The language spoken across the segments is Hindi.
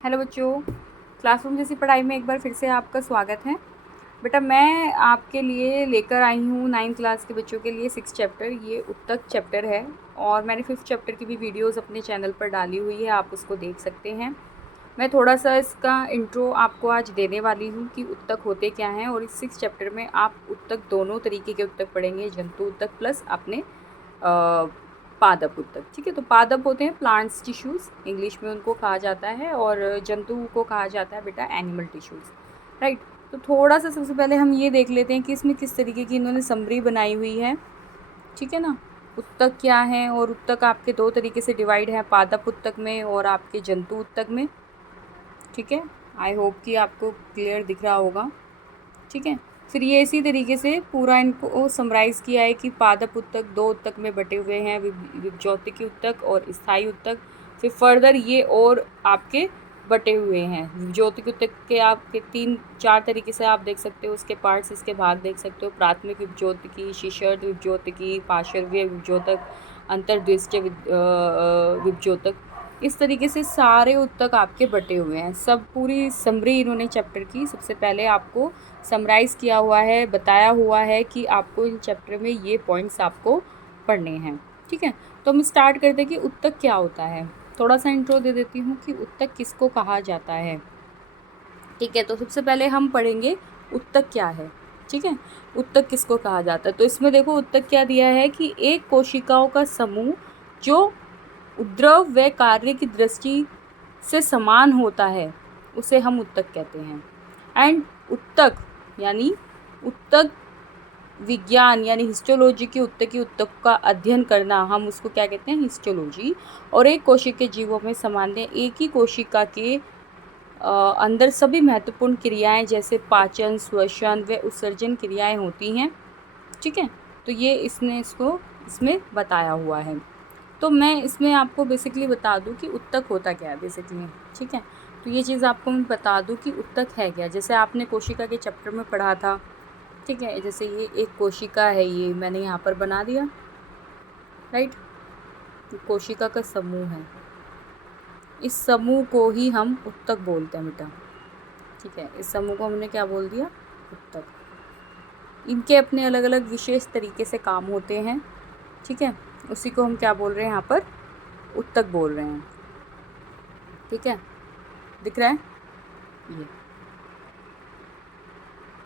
हेलो बच्चों, क्लासरूम जैसी पढ़ाई में एक बार फिर से आपका स्वागत है। बेटा मैं आपके लिए लेकर आई हूँ 9th क्लास के बच्चों के लिए 6 चैप्टर। ये उत्तक चैप्टर है और मैंने 5th चैप्टर की भी वीडियोस अपने चैनल पर डाली हुई है, आप उसको देख सकते हैं। मैं थोड़ा सा इसका इंट्रो आपको आज देने वाली हूँ कि उत्तक होते क्या हैं, और इस 6 चैप्टर में आप उत्तक दोनों तरीके के उत्तक पढ़ेंगे, जंतु उत्तक प्लस अपने पादप उत्तक। ठीक है, तो पादप होते हैं प्लांट्स टिश्यूज़, इंग्लिश में उनको कहा जाता है, और जंतु को कहा जाता है बेटा एनिमल टिश्यूज़, राइट। तो थोड़ा सा सबसे पहले हम ये देख लेते हैं कि इसमें किस तरीके की इन्होंने समरी बनाई हुई है। ठीक है ना, उत्तक क्या है, और उत्तक आपके दो तरीके से डिवाइड है, पादप उत्तक में और आपके जंतु उत्तक में। ठीक है, आई होप कि आपको क्लियर दिख रहा होगा। ठीक है, फिर ये इसी तरीके से पूरा इनको समराइज़ किया है कि पादप उत्तक दो उत्तक में बटे हुए हैं, विभज्योतिकी उत्तक और स्थायी उत्तक। फिर फर्दर ये और आपके बटे हुए हैं। विभज्योतिकी उत्तक के आपके 3-4 तरीके से आप देख सकते हो, उसके पार्ट्स, इसके भाग देख सकते हो। प्राथमिक विभज्योतिकी, शीर्षर्ध विभज्योतिकी, पार्श्वीय विभज्योतक, अंतर्द्विष्टीय विभज्योतक। इस तरीके से सारे उत्तक आपके बटे हुए हैं। सब पूरी समरी इन्होंने चैप्टर की सबसे पहले आपको समराइज़ किया हुआ है, बताया हुआ है कि आपको इन चैप्टर में ये पॉइंट्स आपको पढ़ने हैं। ठीक है, तो हम स्टार्ट करते हैं कि उत्तक क्या होता है। थोड़ा सा इंट्रो दे देती हूँ कि उत्तक किसको कहा जाता है। ठीक है, तो सबसे पहले हम पढ़ेंगे उत्तक क्या है। ठीक है, उत्तक किसको कहा जाता है। तो इसमें देखो उत्तक क्या दिया है कि एक कोशिकाओं का समूह जो उपद्रव व कार्य की दृष्टि से समान होता है, उसे हम उत्तक कहते हैं। एंड उत्तक यानी उत्तक विज्ञान यानी हिस्टोलॉजी के उत्तक का अध्ययन करना, हम उसको क्या कहते हैं, हिस्टोलॉजी। और एक कोशिका के जीवों में सामान्य एक ही कोशिका के अंदर सभी महत्वपूर्ण क्रियाएं जैसे पाचन, श्वसन व उत्सर्जन क्रियाएं होती हैं। ठीक है, तो ये इसमें बताया हुआ है। तो मैं इसमें आपको बेसिकली बता दूं कि उत्तक होता क्या है बेसिकली। ठीक है, तो ये चीज़ आपको मैं बता दूं कि उत्तक है क्या। जैसे आपने कोशिका के चैप्टर में पढ़ा था। ठीक है, जैसे ये एक कोशिका है, ये मैंने यहाँ पर बना दिया, राइट। कोशिका का समूह है, इस समूह को ही हम उत्तक बोलते हैं बेटा। ठीक है, इस समूह को हमने क्या बोल दिया, उत्तक। इनके अपने अलग अलग विशेष तरीके से काम होते हैं। ठीक है, उसी को हम क्या बोल रहे हैं, यहाँ पर उत्तक बोल रहे हैं। ठीक है, दिख रहा है ये।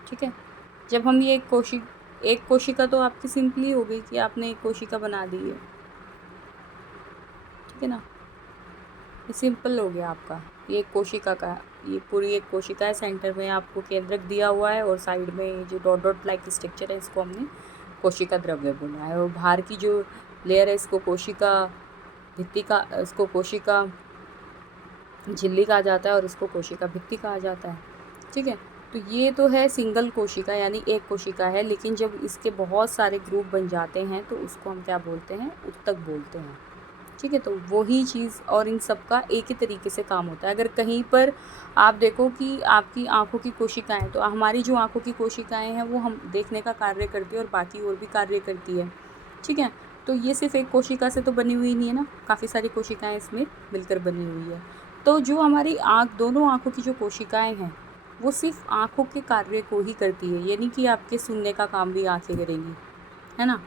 ठीक है, जब हम ये एक कोशिका तो आपकी सिंपली हो गई कि आपने एक कोशिका बना दी है। ठीक है ना, ये सिंपल हो गया आपका। ये एक कोशिका का, ये पूरी एक कोशिका है, सेंटर में आपको केंद्रक दिया हुआ है, और साइड में जो डॉट डॉट लाइक स्ट्रक्चर है, इसको हमने कोशिका द्रव्य बोला है। और बाहर की जो लेयर है, इसको कोशिका भित्ति का, इसको कोशिका झिल्ली कहा जाता है, और इसको कोशिका भित्ति कहा जाता है। ठीक है, तो ये तो है सिंगल कोशिका यानी एक कोशिका है, लेकिन जब इसके बहुत सारे ग्रुप बन जाते हैं तो उसको हम क्या बोलते हैं, उत्तक बोलते हैं। ठीक है, तो वही चीज़, और इन सब का एक ही तरीके से काम होता है। अगर कहीं पर आप देखो कि आपकी आँखों की कोशिकाएं, तो हमारी जो आँखों की कोशिकाएं हैं वो हम देखने का कार्य करती है, और बाकी और भी कार्य करती है। ठीक है, तो ये सिर्फ एक कोशिका से तो बनी हुई नहीं है ना, काफ़ी सारी कोशिकाएं इसमें मिलकर बनी हुई है। तो जो हमारी दोनों आँखों की जो कोशिकाएं हैं, वो सिर्फ आँखों के कार्य को ही करती है, यानी कि आपके सुनने का काम भी आँखें करेंगी, है ना।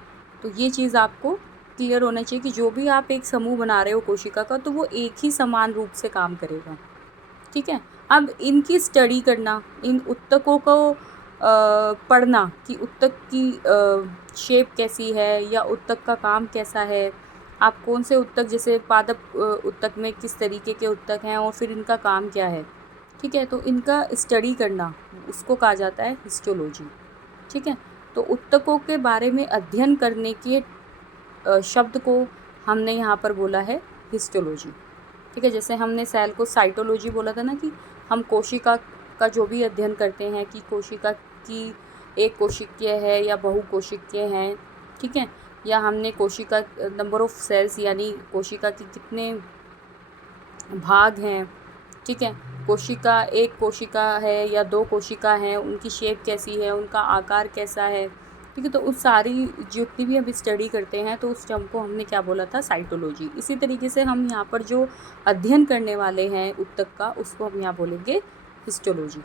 तो ये चीज़ आपको क्लियर होना चाहिए कि जो भी आप एक समूह बना रहे हो कोशिका का, तो वो एक ही समान रूप से काम करेगा। ठीक है, अब इनकी स्टडी करना, इन उत्तकों को पढ़ना कि उत्तक की शेप कैसी है, या उत्तक का काम कैसा है, आप कौन से उत्तक, जैसे पादप उत्तक में किस तरीके के उत्तक हैं, और फिर इनका काम क्या है। ठीक है, तो इनका स्टडी करना, उसको कहा जाता है हिस्टोलॉजी। ठीक है, तो उत्तकों के बारे में अध्ययन करने के शब्द को हमने यहाँ पर बोला है हिस्टोलॉजी। ठीक है, जैसे हमने सेल को साइटोलॉजी बोला था ना, कि हम कोशिका का जो भी अध्ययन करते हैं कि कोशिका की एक कोशिकीय है या बहुकोशिकीय हैं। ठीक है, या हमने कोशिका नंबर ऑफ सेल्स यानी कोशिका के कितने भाग हैं। ठीक है, कोशिका एक कोशिका है या दो कोशिका हैं, उनकी शेप कैसी है, उनका आकार कैसा है। ठीक है। तो उस सारी जितनी भी हम स्टडी करते हैं तो उस टर्म को हमने क्या बोला था, साइटोलॉजी। इसी तरीके से हम यहाँ पर जो अध्ययन करने वाले हैं ऊतक का, उसको हम यहाँ बोलेंगे हिस्टोलॉजी।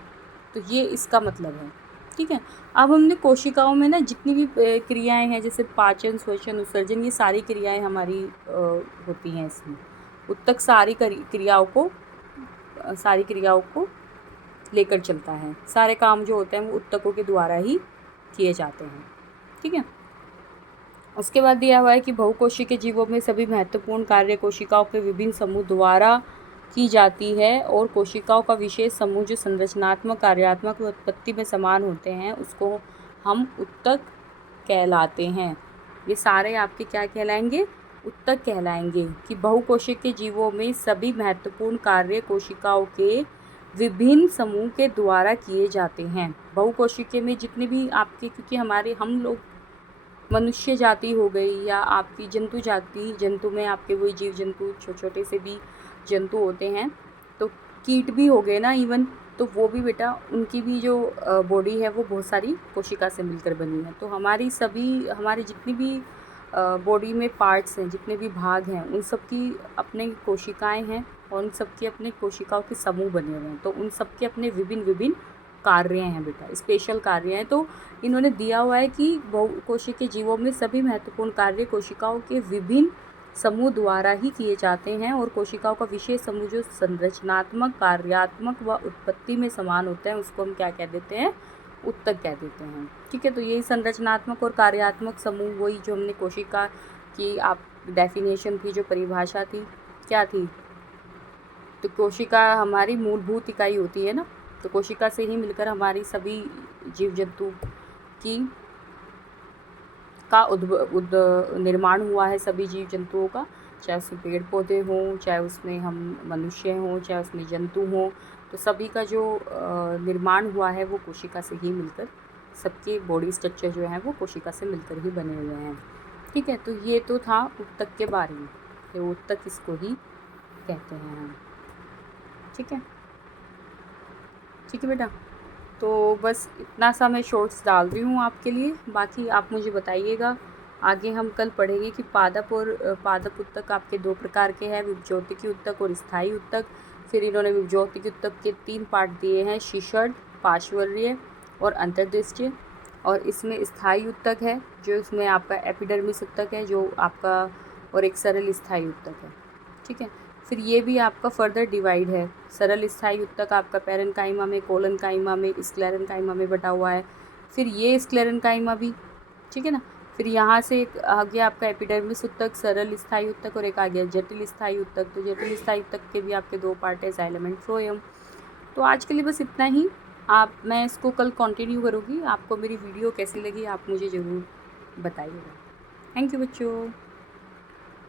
तो ये इसका मतलब है, ठीक है। अब हमने कोशिकाओं में ना जितनी भी क्रियाएं हैं, जैसे पाचन, श्वसन, उत्सर्जन, ये सारी क्रियाएं हमारी होती हैं इसमें। ऊतक सारी क्रियाओं को लेकर चलता है। सारे काम जो होते हैं वो ऊतकों के द्वारा ही किए जाते हैं, ठीक है। उसके बाद दिया हुआ है कि बहुकोशिकीय जीवों में सभी महत्वपूर्ण कार्य कोशिकाओं के विभिन्न समूह द्वारा की जाती है, और कोशिकाओं का विशेष समूह जो संरचनात्मक, कार्यात्मक व उत्पत्ति में समान होते हैं उसको हम ऊतक कहलाते हैं। ये सारे आपके क्या कहलाएंगे, ऊतक कहलाएंगे। कि बहुकोशिकीय जीवों में सभी महत्वपूर्ण कार्य कोशिकाओं के विभिन्न समूह के द्वारा किए जाते हैं। बहुकोशिकीय में जितने भी आपके, क्योंकि हम लोग मनुष्य जाति हो गई या आपकी जंतु जाति, जंतु में आपके वही जीव जंतु, छोटे से भी जंतु होते हैं, तो कीट भी हो गए ना इवन, तो वो भी बेटा उनकी भी जो बॉडी है वो बहुत सारी कोशिका से मिलकर बनी है। तो हमारी जितनी भी बॉडी में पार्ट्स हैं, जितने भी भाग हैं, उन सब की अपने कोशिकाएं हैं और उन सब के अपने कोशिकाओं के समूह बने हुए हैं। तो उन सब के अपने विभिन्न कार्य हैं बेटा, स्पेशल कार्य हैं। तो इन्होंने दिया हुआ है कि बहुकोशिकीय जीवों में सभी महत्वपूर्ण कार्य कोशिकाओं के विभिन्न समूह द्वारा ही किए जाते हैं, और कोशिकाओं का विशेष समूह जो संरचनात्मक, कार्यात्मक व उत्पत्ति में समान होते हैं उसको हम क्या कह देते हैं, ऊतक कह देते हैं, ठीक है। तो यही संरचनात्मक और कार्यात्मक समूह, वही जो हमने कोशिका की आप डेफिनेशन थी, जो परिभाषा थी, क्या थी, तो कोशिका हमारी मूलभूत इकाई होती है ना। तो कोशिका से ही मिलकर हमारी सभी जीव जंतु का निर्माण हुआ है, सभी जीव जंतुओं का, चाहे उसमें पेड़ पौधे हों, चाहे उसमें हम मनुष्य हों, चाहे उसमें जंतु हों। तो सभी का जो निर्माण हुआ है वो कोशिका से ही मिलकर, सबके बॉडी स्ट्रक्चर जो है वो कोशिका से मिलकर ही बने हुए हैं, ठीक है। तो ये तो था ऊतक के बारे में, तो ऊतक इसको ही कहते हैं हम, ठीक है, ठीक है बेटा। तो बस इतना सा मैं शॉर्ट्स डाल रही हूँ आपके लिए, बाकी आप मुझे बताइएगा। आगे हम कल पढ़ेंगे कि पादप ऊतक आपके 2 प्रकार के हैं, विभज्योतिकी ऊतक और स्थायी ऊतक। फिर इन्होंने विभज्योतिकी ऊतक के 3 पार्ट दिए हैं, शीर्षण, पार्श्वर्य और अंतर्दृष्टि। और इसमें स्थायी ऊतक है जो इसमें आपका एपिडर्मिस ऊतक है जो आपका, और एक सरल स्थायी ऊतक है, ठीक है। फिर ये भी आपका फर्दर डिवाइड है, सरल स्थायी ऊतक आपका पैरेन्काइमा में, कोलेनकाइमा में, स्क्लेरेन्काइमा में बटा हुआ है। फिर ये स्क्लेरेन्काइमा भी, ठीक है ना। फिर यहाँ से एक आ गया आपका एपिडर्मिस ऊतक, सरल स्थायी ऊतक, और एक आ गया जटिल स्थायी ऊतक। तो जटिल स्थायी ऊतक के भी आपके 2 पार्ट है, जाइलम एंड फ्लोएम। तो आज के लिए बस इतना ही। मैं इसको कल कंटिन्यू करूँगी। आपको मेरी वीडियो कैसी लगी आप मुझे ज़रूर बताइएगा। थैंक यू बच्चों।